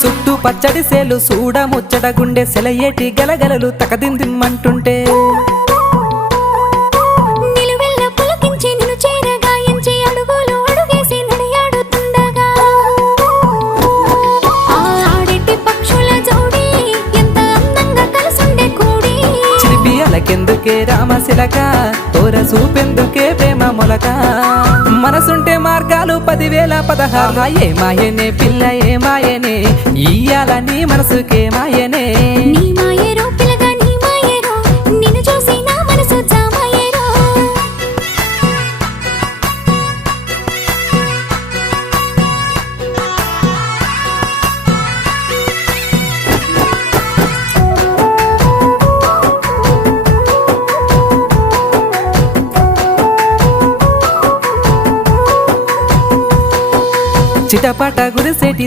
చుట్టూ పచ్చడి సేలు చూడ ముచ్చట గుండె సెలయేటి గలగలలు తకదిందిమ్మంటుంటే నిలువెల్ల పులకించి నిన్ను చేరగాయించి అడుగులు అడుగేసి నడియాడుతుండగా ఆడేటి పక్షుల జోడి ఎంత అందంగా కలుసుండే కూడి చిలిపి అలకెందుకే రామశిలక తోర చూపెందుకే ప్రేమ మొలక మనసుంటే మార్గాలు 10,016 ఏ మాయనే పిల్ల ఏ మాయనే ఇయ్యాల నీ మనసుకే మాయనే నీ మాయేరో పిల్లగా నీ మాయేరో నిన్ను చూసి నా మనసు జామాయేరో చిటపట గురిసేటి